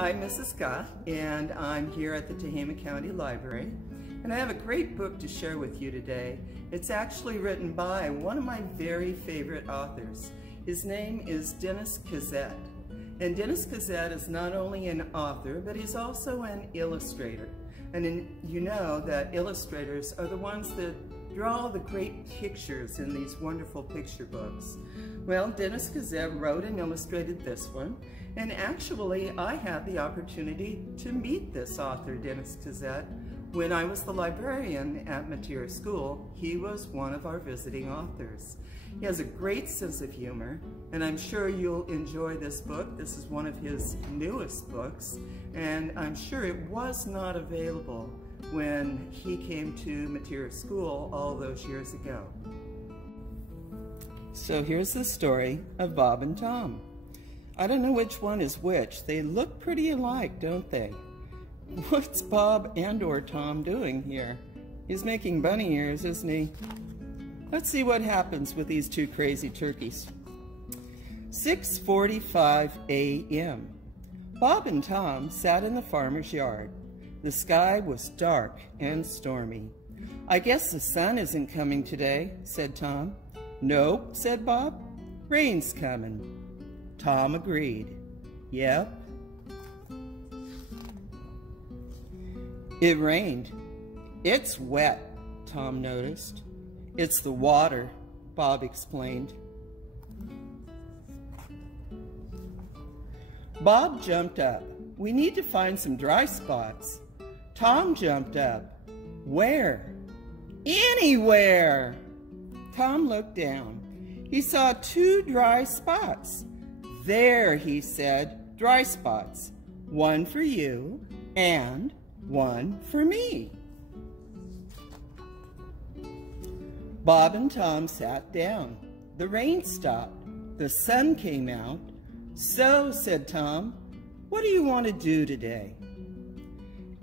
I'm Mrs. Scott, and I'm here at the Tehama County Library, and I have a great book to share with you today. It's actually written by one of my very favorite authors. His name is Dennis Kazet, and Dennis Kazet is not only an author, but he's also an illustrator. And you know that illustrators are the ones that draw the great pictures in these wonderful picture books. Well, Dennis Kazet wrote and illustrated this one, and actually I had the opportunity to meet this author, Dennis Kazet, when I was the librarian at Mateer School. He was one of our visiting authors. He has a great sense of humor, and I'm sure you'll enjoy this book. This is one of his newest books, and I'm sure it was not available when he came to Mateer School all those years ago. So here's the story of Bob and Tom. I don't know which one is which. They look pretty alike, don't they? What's Bob and/or Tom doing here? He's making bunny ears, isn't he? Let's see what happens with these two crazy turkeys. 6:45 a.m. Bob and Tom sat in the farmer's yard. The sky was dark and stormy. "I guess the sun isn't coming today," said Tom. "No," said Bob. "Rain's coming." Tom agreed. "Yep." It rained. "It's wet," Tom noticed. "It's the water," Bob explained. Bob jumped up. "We need to find some dry spots." Tom jumped up. "Where?" "Anywhere!" Tom looked down. He saw two dry spots. "There," he said, "dry spots. One for you and one for me." Bob and Tom sat down. The rain stopped. The sun came out. "So," said Tom, "what do you want to do today?"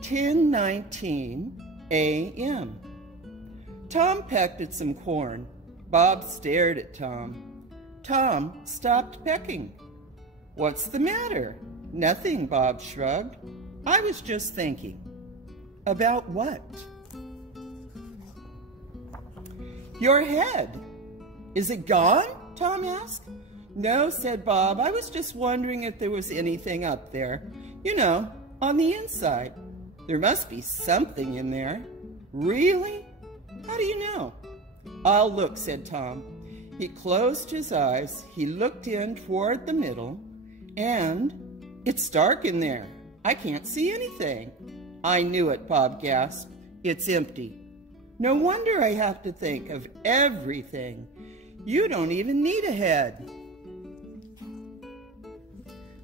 10:19 a.m. Tom pecked at some corn. Bob stared at Tom. Tom stopped pecking. "What's the matter?" "Nothing," Bob shrugged. "I was just thinking." "About what?" "Your head." "Is it gone?" Tom asked. "No," said Bob. "I was just wondering if there was anything up there. You know, on the inside. There must be something in there." "Really? How do you know?" "I'll look," said Tom. He closed his eyes. He looked in toward the middle, and it's dark in there. "I can't see anything." "I knew it," Bob gasped. "It's empty." "No wonder I have to think of everything. You don't even need a head."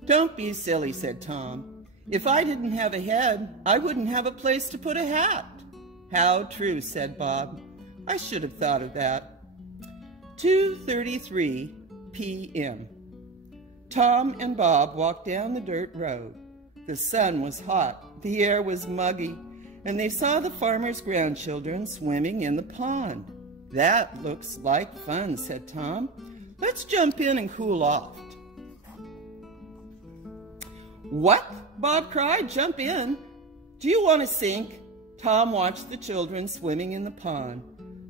"Don't be silly," said Tom. "If I didn't have a head, I wouldn't have a place to put a hat." "How true," said Bob. "I should have thought of that." 2:33 p.m. Tom and Bob walked down the dirt road. The sun was hot, the air was muggy, and they saw the farmer's grandchildren swimming in the pond. "That looks like fun," said Tom. "Let's jump in and cool off." "What?" Bob cried. "Jump in? Do you want to sink?" Tom watched the children swimming in the pond.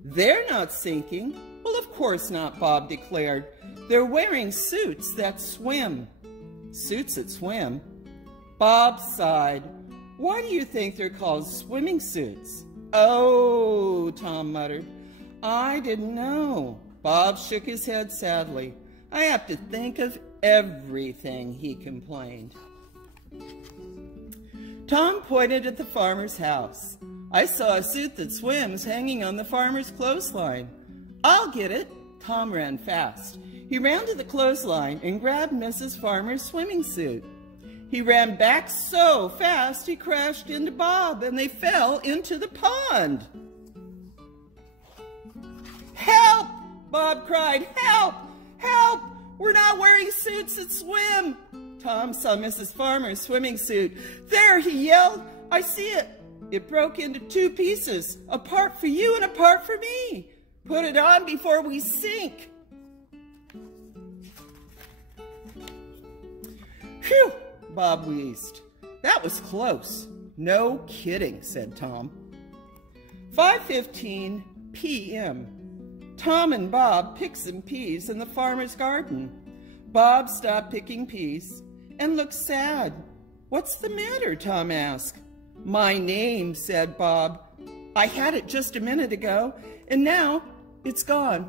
"They're not sinking." "Well, of course not," Bob declared. "They're wearing suits that swim." "Suits that swim?" Bob sighed. "Why do you think they're called swimming suits?" "Oh," Tom muttered. "I didn't know." Bob shook his head sadly. "I have to think of everything," he complained. Tom pointed at the farmer's house. "I saw a suit that swims hanging on the farmer's clothesline." "I'll get it." Tom ran fast. He ran to the clothesline and grabbed Mrs. Farmer's swimming suit. He ran back so fast he crashed into Bob, and they fell into the pond. "Help!" Bob cried. "Help! Help! We're not wearing suits that swim." Tom saw Mrs. Farmer's swimming suit. "There!" he yelled. "I see it. It broke into two pieces, a part for you and a part for me. Put it on before we sink." "Phew!" Bob wheezed. That was close. No kidding, said Tom. 5:15 p.m. Tom and Bob picked some peas in the farmer's garden. Bob stopped picking peas and looked sad. What's the matter? Tom asked. My name, said Bob. I had it just a minute ago, and now it's gone.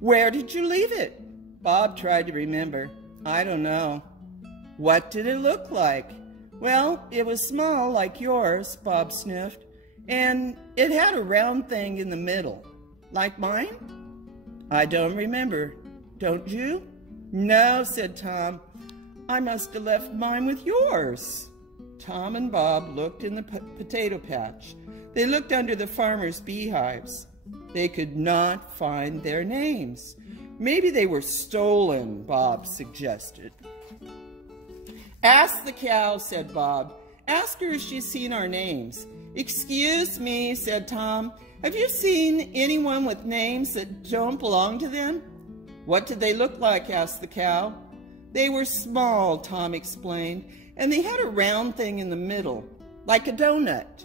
Where did you leave it? Bob tried to remember. I don't know. What did it look like? Well, it was small like yours, Bob sniffed, and it had a round thing in the middle. Like mine? I don't remember. Don't you? No, said Tom. I must have left mine with yours. Tom and Bob looked in the potato patch. They looked under the farmer's beehives. They could not find their names. Maybe they were stolen, Bob suggested. Ask the cow, said Bob. Ask her if she's seen our names. Excuse me, said Tom. Have you seen anyone with names that don't belong to them? What did they look like? Asked the cow. They were small, Tom explained, and they had a round thing in the middle, like a donut.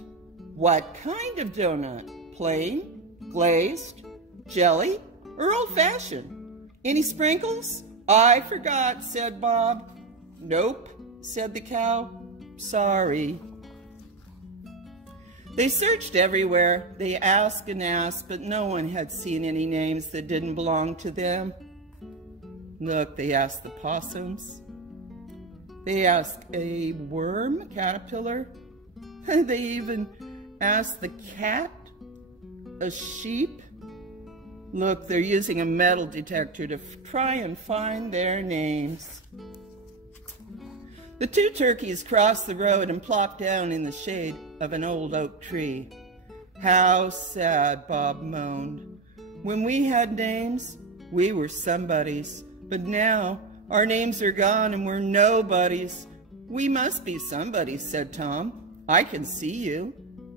What kind of donut? Plain, glazed, jelly, or old-fashioned? Any sprinkles? I forgot, said Bob. Nope, said the cow. Sorry. They searched everywhere. They asked and asked, but no one had seen any names that didn't belong to them. Look, they asked the possums. They asked a worm, caterpillar. They even asked the cat, a sheep. Look, they're using a metal detector to try and find their names. The two turkeys crossed the road and plopped down in the shade of an old oak tree. How sad, Bob moaned. When we had names, we were somebodies. But now our names are gone and we're nobodies. We must be somebodies, said Tom. I can see you.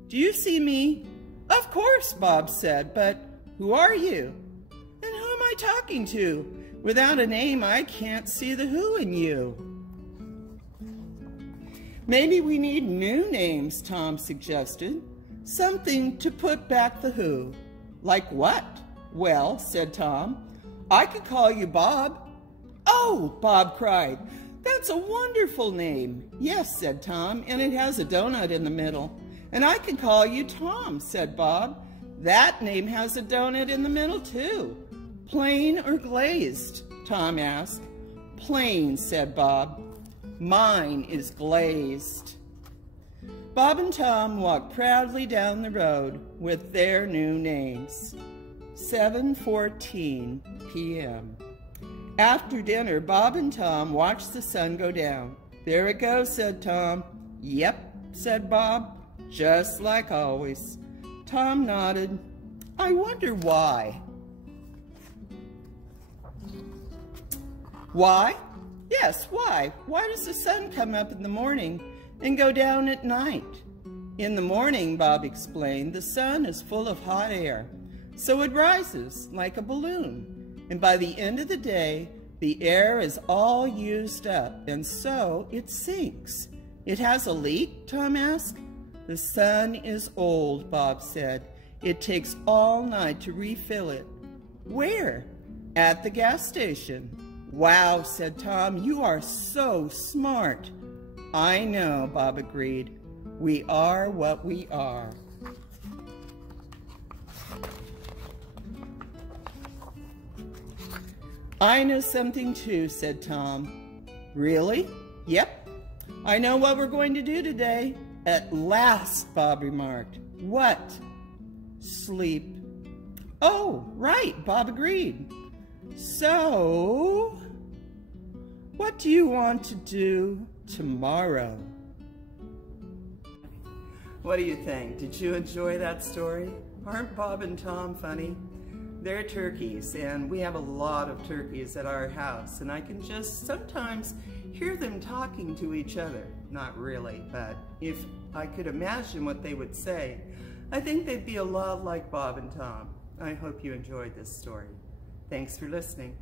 Do you see me? Of course, Bob said, but who are you? And who am I talking to? Without a name, I can't see the who in you. Maybe we need new names, Tom suggested. Something to put back the who. Like what? Well, said Tom, I could call you Bob. Oh, Bob cried. That's a wonderful name. Yes, said Tom, and it has a donut in the middle. And I can call you Tom, said Bob. That name has a donut in the middle, too. Plain or glazed? Tom asked. Plain, said Bob. Mine is glazed. Bob and Tom walked proudly down the road with their new names. 7:14 p.m. After dinner, Bob and Tom watched the sun go down. There it goes, said Tom. Yep, said Bob, just like always. Tom nodded. I wonder why. Why? Yes, why? Why does the sun come up in the morning and go down at night? In the morning, Bob explained, the sun is full of hot air, so it rises like a balloon. And by the end of the day, the air is all used up, and so it sinks. It has a leak? Tom asked. The sun is old, Bob said. It takes all night to refill it. Where? At the gas station. Wow, said Tom, you are so smart. I know, Bob agreed. We are what we are. I know something too, said Tom. Really? Yep. I know what we're going to do today. At last, Bob remarked. What? Sleep. Oh, right, Bob agreed. So, what do you want to do tomorrow? What do you think? Did you enjoy that story? Aren't Bob and Tom funny? They're turkeys, and we have a lot of turkeys at our house, and I can just sometimes hear them talking to each other. Not really, but if I could imagine what they would say, I think they'd be a lot like Bob and Tom. I hope you enjoyed this story. Thanks for listening.